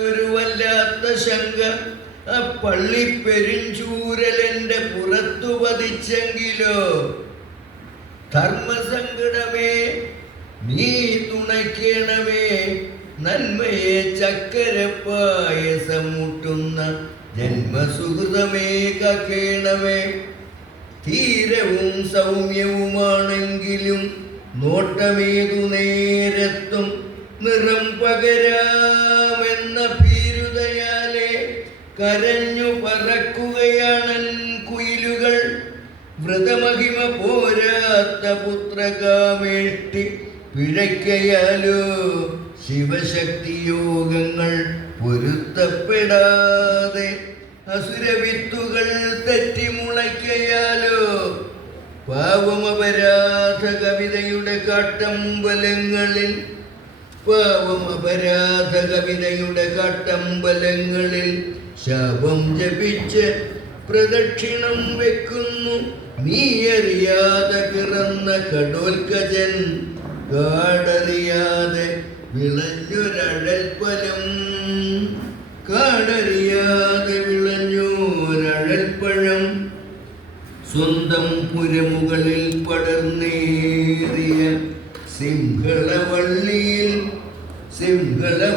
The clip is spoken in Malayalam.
ഒരു വല്ലാത്ത ശങ്ക. പള്ളി പെരിഞ്ചൂരലെന്റെ പുറത്തു പതിച്ചെങ്കിലോ? ധർമ്മസങ്കടമേ നീ തുണയ്ക്കണമേ. നന്മയെ ചക്കരപ്പായസം മുട്ടുന്ന ജന്മസുഹൃതമേ കക്കേണമേ തീരവും സൗമ്യവുമാണെങ്കിലും നോട്ടമേതു നേരത്തും നിറം പകരാമെന്ന ഭീരുതയാലെ കരഞ്ഞു പറക്കുകയാണൻ കുയിലുകൾ. വ്രതമഹിമ പോരാത്ത പുത്രകാമേഷ്ടി പിഴയ്ക്കയാലോ ശിവശക്തി യോഗങ്ങൾ പൊരുത്തപ്പെടാതെ. അസുരവിത്തുകൾ തെറ്റിമുളയ്ക്കയാലോ പാവമപരാധ കവിതയുടെ കാട്ടമ്പലങ്ങളിൽ കവിതയുടെ കാട്ടമ്പലങ്ങളിൽ ശാപം ജപിച്ച് പ്രദക്ഷിണം വെക്കുന്നു. നീയറിയാതെ പിറന്ന കടോൽക്കജൻ കാടറിയാതെ വിളഞ്ഞൊരഴൽപ്പലം. കാടറിയാതെ വിളഞ്ഞോരഴൽപ്പഴം. സ്വന്തം പുരമുകളിൽ പടർന്നേറിയ save the level